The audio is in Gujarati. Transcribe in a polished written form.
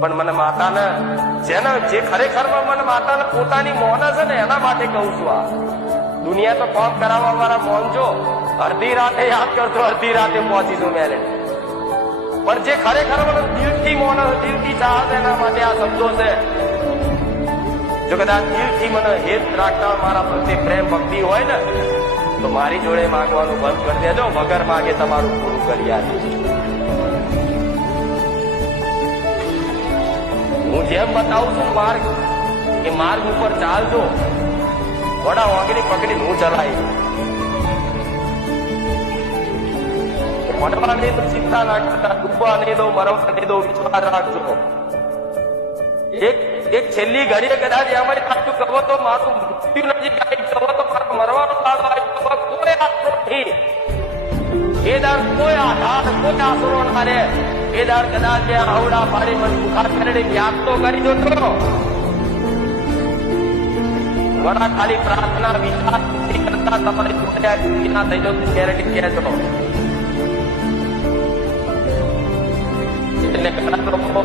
પણ મને માતાને જેને જે ખરેખરમાં મને માતાને પોતાની મોન છે ને એના માટે કહું છું. આ દુનિયા તો કોમ કરાવવા વાળા મોનજો અડધી રાતે યાદ કરતો અડધી રાતે પહોંચીશું મેલે, પણ જે ખરેખર મને દિલથી મોન દિલથી ચાહે એના માટે આ શબ્દો છે. જો કદાચ દિલથી મને હેત રાખતા મારા પ્રત્યે પ્રેમ ભક્તિ હોય ને તો મારી જોડે માંગવાનું બંધ કરી દેજો, વગર માગે તમારું પૂરું કરી આપીશ. હું જેમ બતાવું છું માર્ગ એ માર્ગ ઉપર ચાલજો, વડા વાંગડી પકડી હું ચલાવી મળવા નહીં તો ચિંતા ના કરતા, ડૂબવા નહીં દો મરવા નહીં દો, વિશ્વાસ રાખજો. એક છેલ્લી ઘડીએ કદાચ એમાં સાચું કહો તો મારું મૃત્યુ નજીક આવી કહો તો મારો મરવાનો કાળ આવી કોઈ આશરો નહીં. એ દર કોઈ આધાર કોઈ આશરો ના રે. એ દર કદાચ આવડા પાડી મને બુખાર કરી યાદ તો કરી દો તો વડા ખાલી પ્રાર્થના વિચાર કરતા તમારી જોડે ના થઈ જવું ગેરંટી કહેજો. એટલે કદાચ લોકો